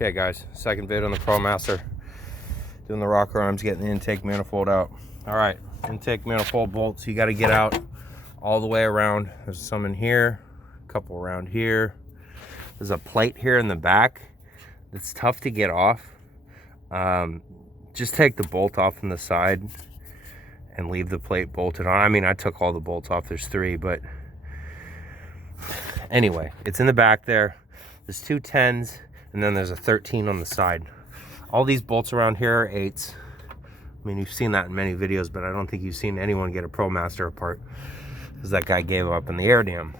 Okay guys, second vid on the ProMaster. Doing the rocker arms, getting the intake manifold out. All right, intake manifold bolts, you gotta get out all the way around. There's some in here, a couple around here. There's a plate here in the back that's tough to get off. Just take the bolt off on the side and leave the plate bolted on. I mean, I took all the bolts off, there's 3, but anyway, it's in the back there. There's 2 10s, and then there's a 13 on the side. All these bolts around here are 8s. I mean, you've seen that in many videos, but I don't think you've seen anyone get a ProMaster apart, because that guy gave up in the air dam.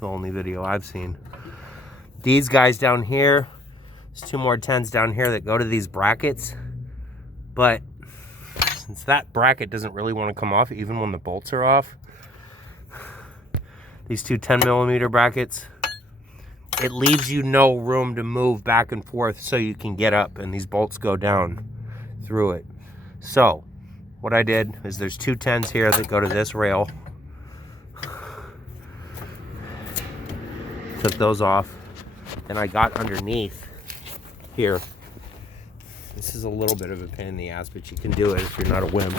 The only video I've seen. These guys down here, there's 2 more 10s down here that go to these brackets, but since that bracket doesn't really want to come off even when the bolts are off, these 2 10mm brackets, it leaves you no room to move back and forth so you can get up, and these bolts go down through it. So what I did is there's 2 10s here that go to this rail. Took those off, and I got underneath here. This is a little bit of a pain in the ass, but you can do it if you're not a wimp.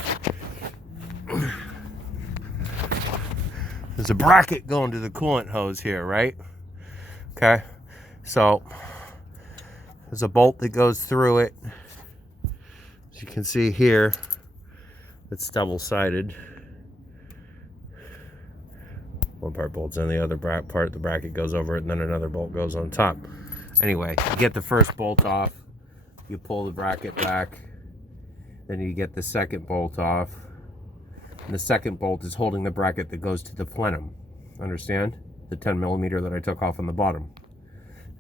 There's a bracket going to the coolant hose here, right? Okay, so there's a bolt that goes through it. As you can see here, it's double-sided. One part bolts in, the other part, the bracket goes over it, and then another bolt goes on top. Anyway, you get the first bolt off, you pull the bracket back, then you get the second bolt off, and the second bolt is holding the bracket that goes to the plenum. Understand? The 10mm that I took off on the bottom.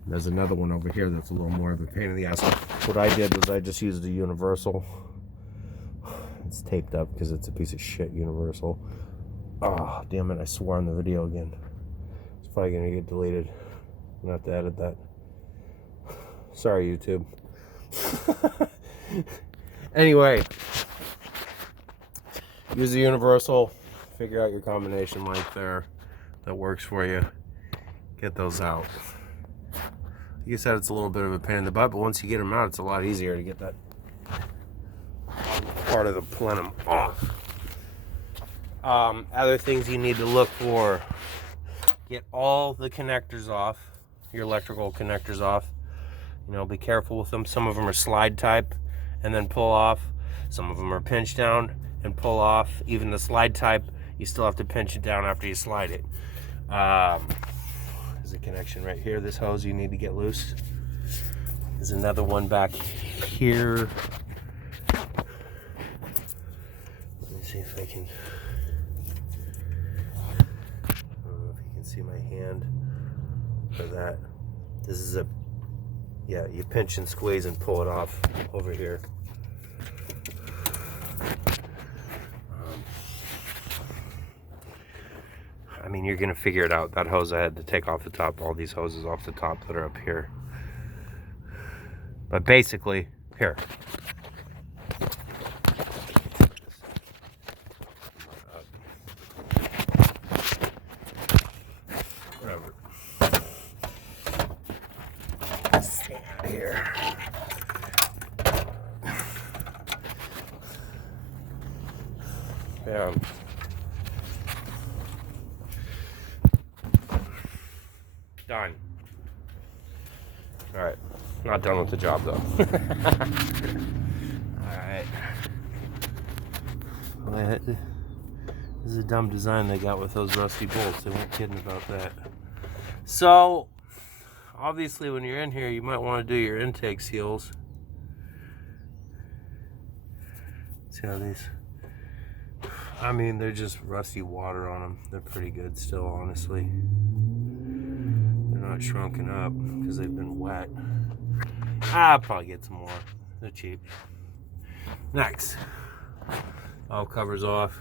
And there's another one over here that's a little more of a pain in the ass. What I did was I just used a universal. It's taped up because it's a piece of shit universal. Oh, damn it, I swore on the video again. It's probably gonna get deleted. I'm gonna have to edit that. Sorry, YouTube. Anyway, use the universal, figure out your combination length there that works for you. Get those out. Like I said, it's a little bit of a pain in the butt, but once you get them out, it's a lot easier to get that part of the plenum off. Other things you need to look for: get all the connectors off, your electrical connectors off. You know, be careful with them. Some of them are slide type and then pull off. Some of them are pinch down and pull off. Even the slide type, you still have to pinch it down after you slide it. There's a connection right here. This hose you need to get loose. There's another one back here. Let me see if I can. I don't know if you can see my hand for that. This is a, yeah, you pinch and squeeze and pull it off over here. I mean, you're gonna figure it out. That hose I had to take off the top, all these hoses off the top that are up here. But basically, here. Whatever. Stay out of here. Yeah. Done. All right, not done with the job though. All right. Well, this is a dumb design they got with those rusty bolts. They weren't kidding about that. So, obviously, when you're in here, you might want to do your intake seals. See how these? I mean, they're just rusty water on them. They're pretty good still, honestly. Not shrunken up because they've been wet. I'll probably get some more. They're cheap. Next, all covers off,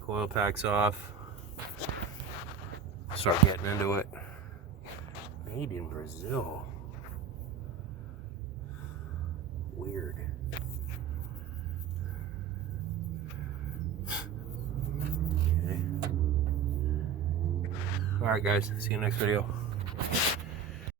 coil packs off. Start getting into it. Made in Brazil. Weird. Okay. All right, guys. See you next video.